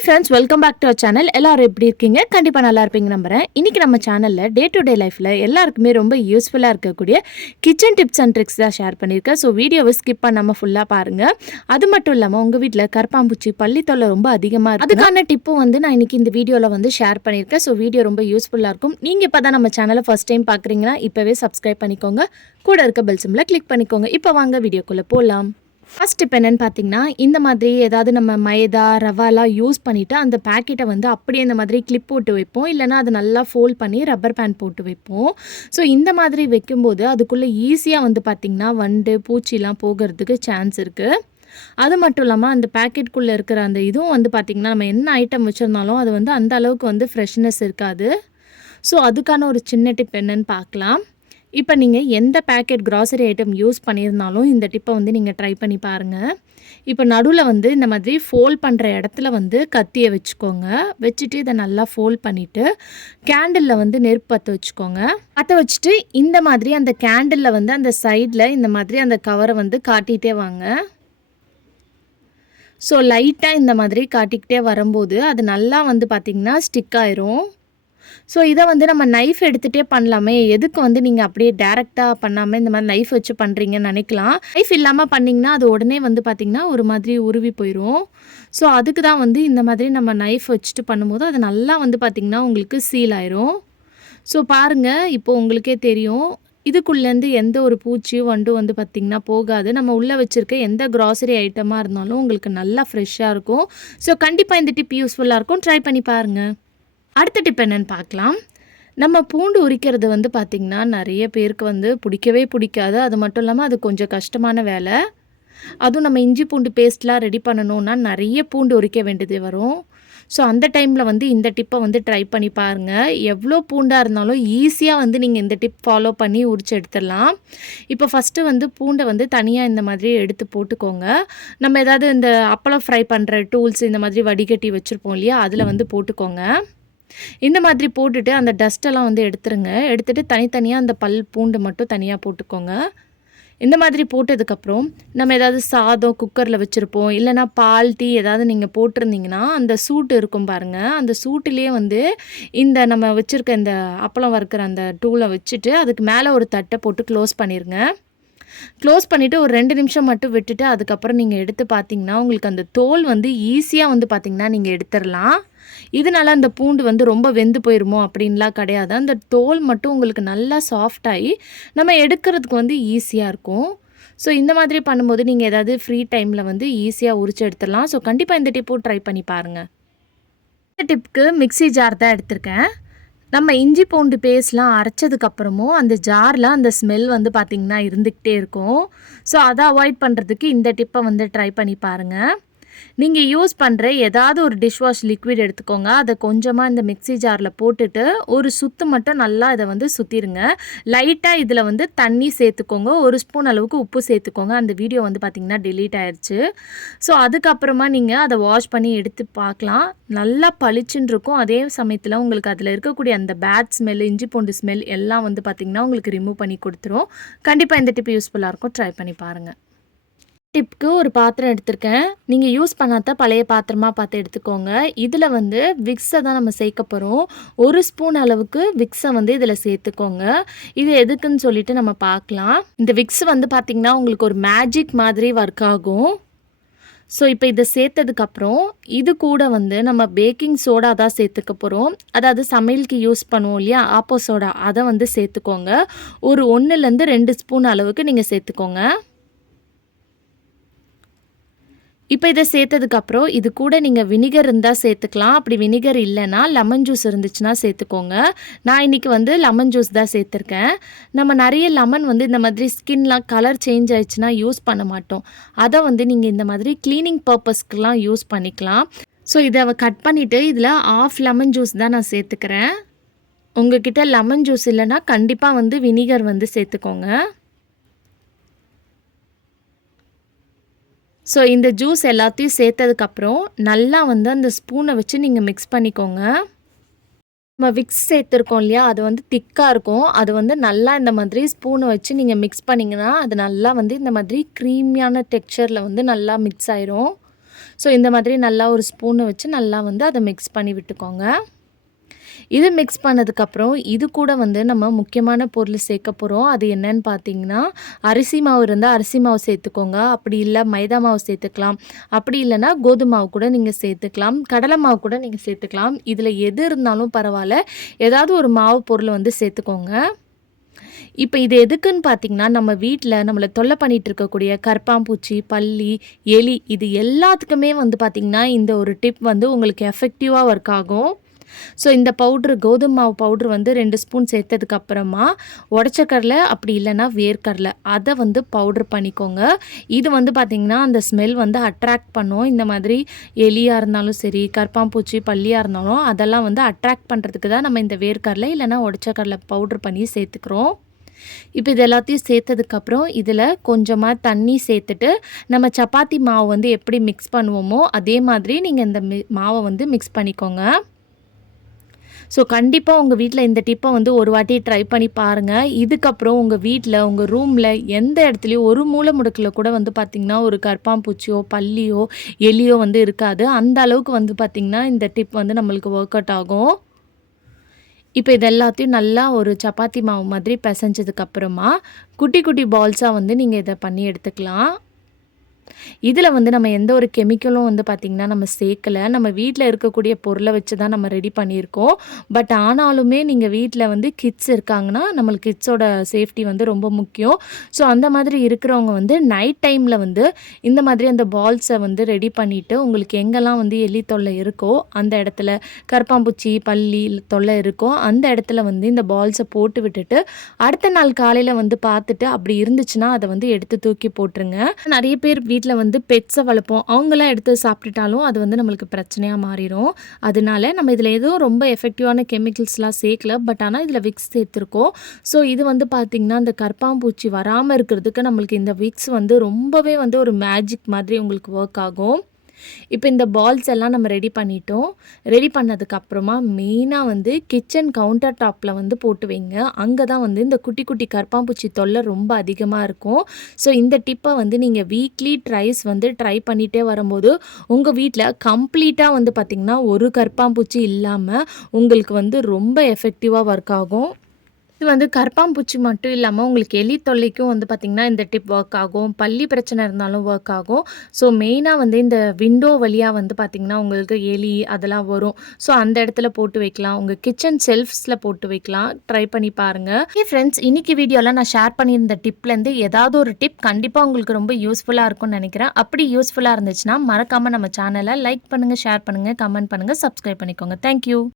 Hi friends, welcome back to our channel. எல்லாரும் எப்படி இருக்கீங்க? கண்டிப்பாக நல்லா இருப்பீங்க நம்புறேன். இன்றைக்கி நம்ம சேனலில் டே டு டே லைஃப்பில் எல்லாருக்குமே ரொம்ப யூஸ்ஃபுல்லாக இருக்கக்கூடிய கிச்சன் டிப்ஸ் அண்ட் ட்ரிக்ஸ் தான் ஷேர் பண்ணியிருக்கேன். ஸோ வீடியோவை ஸ்கிப் பண்ணாமல் ஃபுல்லாக பாருங்கள். அது மட்டும் இல்லாமல் உங்கள் வீட்டில் கரப்பாம்பூச்சி பள்ளி தொல்லை ரொம்ப அதிகமாக இருக்குது, அதுக்கான டிப்பும் வந்து நான் இன்றைக்கி இந்த வீடியோவில் வந்து ஷேர் பண்ணியிருக்கேன். ஸோ வீடியோ ரொம்ப யூஸ்ஃபுல்லாக இருக்கும். நீங்கள் இப்போ தான் நம்ம சேனலை ஃபஸ்ட் டைம் பார்க்குறீங்கன்னா இப்போவே சப்ஸ்கிரைப் பண்ணிக்கோங்க. கூட இருக்க பெல் சிம்பிளை கிளிக் பண்ணிக்கோங்க. இப்போ வாங்க வீடியோக்குள்ளே போகலாம். ஃபஸ்ட் டிப் என்னென்னு பார்த்தீங்கன்னா, இந்த மாதிரி ஏதாவது நம்ம மைதா ரவாலாம் யூஸ் பண்ணிவிட்டு அந்த பேக்கெட்டை வந்து அப்படியே இந்த மாதிரி கிளிப் போட்டு வைப்போம், இல்லைனா அது நல்லா ஃபோல்ட் பண்ணி ரப்பர் பேண்ட் போட்டு வைப்போம். ஸோ இந்த மாதிரி வைக்கும்போது அதுக்குள்ளே ஈஸியாக வந்து பார்த்திங்கன்னா வண்டு பூச்சிலாம் போகிறதுக்கு சான்ஸ் இருக்குது. அது மட்டும் இல்லாமல் அந்த பேக்கெட்டுக்குள்ளே இருக்கிற அந்த இதுவும் வந்து பார்த்திங்கன்னா நம்ம என்ன ஐட்டம் வச்சுருந்தாலும் அது வந்து அந்த அளவுக்கு வந்து ஃப்ரெஷ்னஸ் இருக்காது. ஸோ அதுக்கான ஒரு சின்ன டிப் என்னென்னு பார்க்கலாம். இப்போ நீங்கள் எந்த பேக்கெட் க்ராசரி ஐட்டம் யூஸ் பண்ணியிருந்தாலும் இந்த டிப்பை வந்து நீங்கள் ட்ரை பண்ணி பாருங்கள். இப்போ நடுவில் வந்து இந்த மாதிரி ஃபோல்ட் பண்ணுற இடத்துல வந்து கத்தியை வச்சுக்கோங்க. வச்சுட்டு இதை நல்லா ஃபோல்ட் பண்ணிவிட்டு கேண்டிலில் வந்து நெருப்பு பற்ற வச்சுக்கோங்க. பற்ற வச்சுட்டு இந்த மாதிரி அந்த கேண்டிலில் வந்து அந்த சைடில் இந்த மாதிரி அந்த கவரை வந்து காட்டிகிட்டே வாங்க. ஸோ லைட்டாக இந்த மாதிரி காட்டிக்கிட்டே வரும்போது அது நல்லா வந்து பார்த்திங்கன்னா ஸ்டிக் ஆயிரும். ஸோ இதை வந்து நம்ம நைஃப் எடுத்துகிட்டே பண்ணலாமே, எதுக்கு வந்து நீங்கள் அப்படியே டேரெக்டாக பண்ணாமல் இந்த மாதிரி நைஃப் வச்சு பண்ணுறீங்கன்னு நினைக்கலாம். நைஃப் இல்லாமல் பண்ணிங்கன்னா அது உடனே வந்து பார்த்திங்கன்னா ஒரு மாதிரி உருவி போயிடும். ஸோ அதுக்கு தான் வந்து இந்த மாதிரி நம்ம நைஃப் வச்சுட்டு பண்ணும்போது அது நல்லா வந்து பார்த்திங்கன்னா உங்களுக்கு சீல் ஆயிரும். ஸோ பாருங்கள், இப்போ உங்களுக்கே தெரியும் இதுக்குள்ளேருந்து எந்த ஒரு பூச்சியும் வண்டும் வந்து பார்த்திங்கன்னா போகாது. நம்ம உள்ளே வச்சுருக்க எந்த க்ராசரி ஐட்டமாக இருந்தாலும் உங்களுக்கு நல்லா ஃப்ரெஷ்ஷாக இருக்கும். ஸோ கண்டிப்பாக இந்த டிப் யூஸ்ஃபுல்லாக இருக்கும். ட்ரை பண்ணி பாருங்கள். அடுத்த டிப் என்னென்னு பார்க்கலாம். நம்ம பூண்டு உரிக்கிறது வந்து பார்த்திங்கன்னா நிறைய பேருக்கு வந்து பிடிக்கவே பிடிக்காது. அது மட்டும் இல்லாமல் அது கொஞ்சம் கஷ்டமான வேலை. அதுவும் நம்ம இஞ்சி பூண்டு பேஸ்ட்லாம் ரெடி பண்ணணுன்னா நிறைய பூண்டு உரிக்க வேண்டியது வரும். ஸோ அந்த டைமில் வந்து இந்த டிப்பை வந்து ட்ரை பண்ணி பாருங்கள். எவ்வளோ பூண்டாக இருந்தாலும் ஈஸியாக வந்து நீங்கள் இந்த டிப் ஃபாலோ பண்ணி உரிச்சு எடுத்துடலாம். இப்போ ஃபஸ்ட்டு வந்து பூண்டை வந்து தனியாக இந்த மாதிரி எடுத்து போட்டுக்கோங்க. நம்ம ஏதாவது இந்த அப்பளம் ஃப்ரை பண்ணுற டூல்ஸ் இந்த மாதிரி வடிகட்டி வச்சுருப்போம் இல்லையா, அதில் வந்து போட்டுக்கோங்க. இந்த மாதிரி போட்டுட்டு அந்த டஸ்ட்டெல்லாம் வந்து எடுத்துருங்க. எடுத்துகிட்டு தனித்தனியாக அந்த பூண்டு மட்டும் தனியாக போட்டுக்கோங்க. இந்த மாதிரி போட்டதுக்கப்புறம் நம்ம ஏதாவது சாதம் குக்கரில் வச்சுருப்போம், இல்லைனா பால் டீ ஏதாவது நீங்கள் போட்டிருந்தீங்கன்னா அந்த சூட்டு இருக்கும் பாருங்கள், அந்த சூட்டுலேயே வந்து இந்த நம்ம வச்சுருக்க இந்த அப்பளம் வறுக்கிற அந்த டூலை வச்சுட்டு அதுக்கு மேலே ஒரு தட்டை போட்டு க்ளோஸ் பண்ணிடுங்க. க்ளோஸ் பண்ணிவிட்டு ஒரு 2 நிமிஷம் மட்டும் விட்டுட்டு அதுக்கப்புறம் நீங்கள் எடுத்து பார்த்தீங்கன்னா உங்களுக்கு அந்த தோல் வந்து ஈஸியாக வந்து பார்த்திங்கன்னா நீங்கள் எடுத்துடலாம். இதனால் அந்த பூண்டு வந்து ரொம்ப வெந்து போயிருமோ அப்படின்லாம் கிடையாது. அந்த தோல் மட்டும் உங்களுக்கு நல்லா சாஃப்டாகி நம்ம எடுக்கிறதுக்கு வந்து ஈஸியாக இருக்கும். ஸோ இந்த மாதிரி பண்ணும்போது நீங்கள் ஏதாவது ஃப்ரீ டைமில் வந்து ஈஸியாக உரிச்சு எடுத்துடலாம். ஸோ கண்டிப்பாக இந்த டிப்பும் ட்ரை பண்ணி பாருங்கள். இந்த டிப்புக்கு மிக்ஸி ஜார் தான் எடுத்திருக்கேன். நம்ம இஞ்சி பூண்டு பேஸ்ட்லாம் அரைச்சதுக்கப்புறமும் அந்த ஜாரில் அந்த ஸ்மெல் வந்து பார்த்திங்கன்னா இருந்துக்கிட்டே இருக்கும். ஸோ அதை அவாய்ட் பண்ணுறதுக்கு இந்த டிப்பை வந்து ட்ரை பண்ணி பாருங்கள். நீங்கள் யூஸ் பண்ணுற ஏதாவது ஒரு டிஷ்வாஷ் லிக்விட் எடுத்துக்கோங்க. அதை கொஞ்சமாக இந்த மிக்ஸி ஜாரில் போட்டுட்டு ஒரு சுற்று மட்டும் நல்லா இதை வந்து சுற்றிடுங்க. லைட்டாக இதில் வந்து தண்ணி சேர்த்துக்கோங்க. 1 ஸ்பூன் அளவுக்கு உப்பு சேர்த்துக்கோங்க. அந்த வீடியோ வந்து பார்த்திங்கன்னா டெலீட் ஆயிடுச்சு. ஸோ அதுக்கப்புறமா நீங்கள் அதை வாஷ் பண்ணி எடுத்து பார்க்கலாம். நல்லா பளிச்சுன்னு இருக்கும். அதே சமயத்தில் உங்களுக்கு அதில் இருக்கக்கூடிய அந்த பேட் ஸ்மெல், இஞ்சி பூண்டு ஸ்மெல் எல்லாம் வந்து பார்த்திங்கன்னா உங்களுக்கு ரிமூவ் பண்ணி கொடுத்துரும். கண்டிப்பாக இந்த டிப் யூஸ்ஃபுல்லாக இருக்கும். ட்ரை பண்ணி பாருங்கள். டிப்புக்கு ஒரு பாத்திரம் எடுத்திருக்கேன். நீங்கள் யூஸ் பண்ணாத பழைய பாத்திரமாக பார்த்து எடுத்துக்கோங்க. இதில் வந்து விக்ஸை தான் நம்ம சேர்க்க போகிறோம். 1 ஸ்பூன் அளவுக்கு விக்ஸை வந்து இதில் சேர்த்துக்கோங்க. இது எதுக்குன்னு சொல்லிட்டு நம்ம பார்க்கலாம். இந்த விக்ஸ் வந்து பார்த்திங்கன்னா உங்களுக்கு ஒரு மேஜிக் மாதிரி ஒர்க் ஆகும். ஸோ இப்போ இதை சேர்த்ததுக்கப்புறம் இது கூட வந்து நம்ம பேக்கிங் சோடா தான் சேர்த்துக்க போகிறோம். அதாவது சமையலுக்கு யூஸ் பண்ணுவோம் இல்லையா, ஆப்போ சோடா, அதை வந்து சேர்த்துக்கோங்க. ஒரு 1லேருந்து 2 ஸ்பூன் அளவுக்கு நீங்கள் சேர்த்துக்கோங்க. இப்போ இதை சேர்த்ததுக்கப்புறம் இது கூட நீங்கள் வினிகர் இருந்தால் சேர்த்துக்கலாம். அப்படி வினிகர் இல்லைன்னா லெமன் ஜூஸ் இருந்துச்சுன்னா சேர்த்துக்கோங்க. நான் இன்றைக்கி வந்து லெமன் ஜூஸ் தான் சேர்த்துருக்கேன். நம்ம நிறைய லெமன் வந்து இந்த மாதிரி ஸ்கின்லாம் கலர் சேஞ்ச் ஆயிடுச்சுன்னா யூஸ் பண்ண மாட்டோம். அதை வந்து நீங்கள் இந்த மாதிரி க்ளீனிங் பர்பஸ்க்கெலாம் யூஸ் பண்ணிக்கலாம். ஸோ இதை கட் பண்ணிவிட்டு இதில் 1/2 லெமன் ஜூஸ் தான் நான் சேர்த்துக்கிறேன். உங்ககிட்ட லெமன் ஜூஸ் இல்லைன்னா கண்டிப்பாக வந்து வினிகர் வந்து சேர்த்துக்கோங்க. ஸோ இந்த ஜூஸ் எல்லாத்தையும் சேர்த்ததுக்கப்புறம் நல்லா வந்து அந்த ஸ்பூனை வச்சு நீங்கள் மிக்ஸ் பண்ணிக்கோங்க. நம்ம விக்ஸ் சேர்த்துருக்கோம் இல்லையா, அது வந்து திக்காக இருக்கும். அது வந்து நல்லா இந்த மாதிரி ஸ்பூனை வச்சு நீங்கள் மிக்ஸ் பண்ணிங்கன்னா அது நல்லா வந்து இந்த மாதிரி க்ரீமியான டெக்ஸ்சரில் வந்து நல்லா மிக்ஸ் ஆயிரும். ஸோ இந்த மாதிரி நல்லா ஒரு ஸ்பூனை வச்சு நல்லா வந்து அதை மிக்ஸ் பண்ணி விட்டுக்கோங்க. இது மிக்ஸ் பண்ணதுக்கப்புறம் இது கூட வந்து நம்ம முக்கியமான பொருள் சேர்க்க போகிறோம். அது என்னன்னு பார்த்தீங்கன்னா, அரிசி மாவு இருந்தால் அரிசி மாவு சேர்த்துக்கோங்க. அப்படி இல்லை மைதா மாவு சேர்த்துக்கலாம். அப்படி இல்லைன்னா கோதுமை மாவு கூட நீங்கள் சேர்த்துக்கலாம். கடலை மாவு கூட நீங்கள் சேர்த்துக்கலாம். இதில் எது இருந்தாலும் பரவாயில்ல. ஏதாவது ஒரு மாவு பொருள் வந்து சேர்த்துக்கோங்க. இப்போ இது எதுக்குன்னு பார்த்தீங்கன்னா, நம்ம வீட்டில் நம்மளை தொல்லை பண்ணிகிட்டு இருக்கக்கூடிய கரப்பான்பூச்சி, பல்லி, எலி இது எல்லாத்துக்குமே வந்து பார்த்திங்கன்னா, இந்த ஒரு டிப் வந்து உங்களுக்கு எஃபெக்டிவாக ஒர்க் ஆகும். ஸோ இந்த பவுட்ரு கோதுமை மாவு பவுட்ரு வந்து 2 ஸ்பூன் சேர்த்ததுக்கப்புறமா உடச்ச கடலை அப்படி இல்லைன்னா வேர்க்கடலை அதை வந்து பவுட்ரு பண்ணிக்கோங்க. இது வந்து பார்த்திங்கன்னா அந்த ஸ்மெல் வந்து அட்ராக்ட் பண்ணும். இந்த மாதிரி எலியாக இருந்தாலும் சரி, கரப்பான்பூச்சி, பல்லியாக இருந்தாலும் அதெல்லாம் வந்து அட்ராக்ட் பண்ணுறதுக்கு தான் நம்ம இந்த வேர்க்கடலை இல்லைன்னா உடச்ச கடலை பவுட்ரு பண்ணி சேர்த்துக்கிறோம். இப்போ இது எல்லாத்தையும் சேர்த்ததுக்கப்புறம் இதில் கொஞ்சமாக தண்ணி சேர்த்துட்டு நம்ம சப்பாத்தி மாவு வந்து எப்படி மிக்ஸ் பண்ணுவோமோ அதே மாதிரி நீங்கள் இந்த மாவை வந்து மிக்ஸ் பண்ணிக்கோங்க. ஸோ கண்டிப்பாக உங்கள் வீட்டில் இந்த டிப்பை வந்து ஒரு வாட்டி ட்ரை பண்ணி பாருங்கள். இதுக்கப்புறம் உங்கள் வீட்டில் உங்கள் ரூமில் எந்த இடத்துலையும் ஒரு மூலை முடுக்கில் கூட வந்து பார்த்திங்கன்னா ஒரு கரப்பான்பூச்சியோ, பல்லியோ, எலியோ வந்து இருக்காது. அந்த அளவுக்கு வந்து பார்த்திங்கன்னா இந்த டிப் வந்து நம்மளுக்கு ஒர்க் அவுட் ஆகும். இப்போ இது எல்லாத்தையும் நல்லா ஒரு சப்பாத்தி மாவு மாதிரி பிசைஞ்சதுக்கப்புறமா குட்டி குட்டி பால்ஸாக வந்து நீங்கள் இதை பண்ணி எடுத்துக்கலாம். இதில் வந்து நம்ம எந்த ஒரு கெமிக்கலும் வந்து பார்த்திங்கன்னா நம்ம சேர்க்கலை. நம்ம வீட்டில் இருக்கக்கூடிய பொருளை வச்சு தான் நம்ம ரெடி பண்ணியிருக்கோம். பட் ஆனாலுமே நீங்கள் வீட்டில் வந்து கிட்ஸ் இருக்காங்கன்னா நம்மளுக்கு கிட்ஸோட சேஃப்டி வந்து ரொம்ப முக்கியம். ஸோ அந்த மாதிரி இருக்கிறவங்க வந்து நைட் டைமில் வந்து இந்த மாதிரி அந்த பால்ஸை வந்து ரெடி பண்ணிவிட்டு உங்களுக்கு எங்கெல்லாம் வந்து எலி தொல்லை இருக்கோ அந்த இடத்துல கரப்பாம்பூச்சி, பல்லி தொல்லை இருக்கோ அந்த இடத்துல வந்து இந்த பால்ஸை போட்டு விட்டுட்டு அடுத்த நாள் காலையில் வந்து பார்த்துட்டு அப்படி இருந்துச்சுன்னா அதை வந்து எடுத்து தூக்கி போட்டுருங்க. நிறைய பேர் வீட்டில் வந்து பெட்ஸை வளர்ப்போம். அவங்களாம் எடுத்து சாப்பிட்டுட்டாலும் அது வந்து நம்மளுக்கு பிரச்சனையாக மாறிடும். அதனால நம்ம இதில் எதுவும் ரொம்ப எஃபெக்டிவான கெமிக்கல்ஸ்லாம் சேர்க்கல. பட் ஆனால் இதில் விக்ஸ் சேர்த்துருக்கோம். ஸோ இது வந்து பார்த்திங்கன்னா இந்த கரப்பாம்பூச்சி வராமல் இருக்கிறதுக்கு நம்மளுக்கு இந்த விக்ஸ் வந்து ரொம்பவே வந்து ஒரு மேஜிக் மாதிரி உங்களுக்கு ஒர்க் ஆகும். இப்போ இந்த பால்ஸ் எல்லாம் நம்ம ரெடி பண்ணிட்டோம். ரெடி பண்ணதுக்கப்புறமா மெயினாக வந்து கிச்சன் கவுண்டர் டாப்பில் வந்து போட்டு வைங்க. அங்கே தான் வந்து இந்த குட்டி குட்டி கரப்பாம்பூச்சி தொல்லை ரொம்ப அதிகமாக இருக்கும். ஸோ இந்த டிப்பை வந்து நீங்கள் வீக்லி ட்ரைஸ் வந்து ட்ரை பண்ணிகிட்டே வரும்போது உங்கள் வீட்டில் கம்ப்ளீட்டாக வந்து பார்த்திங்கன்னா ஒரு கரப்பாம்பூச்சி இல்லாமல் உங்களுக்கு வந்து ரொம்ப எஃபெக்டிவாக ஒர்க் ஆகும். இது வந்து கரப்பாம்பூச்சி மட்டும் இல்லாமல் உங்களுக்கு எலி தொல்லைக்கும் வந்து பார்த்திங்கன்னா இந்த டிப் ஒர்க் ஆகும். பல்லி பிரச்சனை இருந்தாலும் ஒர்க் ஆகும். ஸோ மெயினாக வந்து இந்த விண்டோ வழியாக வந்து பார்த்திங்கன்னா உங்களுக்கு எலி அதெல்லாம் வரும். ஸோ அந்த இடத்துல போட்டு வைக்கலாம். உங்கள் கிச்சன் செல்ஃப்ஸில் போட்டு வைக்கலாம். ட்ரை பண்ணி பாருங்கள். ஃப்ரெண்ட்ஸ், இன்றைக்கி வீடியோவில் நான் ஷேர் பண்ணியிருந்த டிப்லேருந்து ஏதாவது ஒரு டிப் கண்டிப்பாக உங்களுக்கு ரொம்ப யூஸ்ஃபுல்லாக இருக்கும்னு நினைக்கிறேன். அப்படி யூஸ்ஃபுல்லாக இருந்துச்சுன்னா மறக்காமல் நம்ம சேனலை லைக் பண்ணுங்கள், ஷேர் பண்ணுங்கள், கமெண்ட் பண்ணுங்கள், சப்ஸ்கிரைப் பண்ணிக்கோங்க. தேங்க்யூ.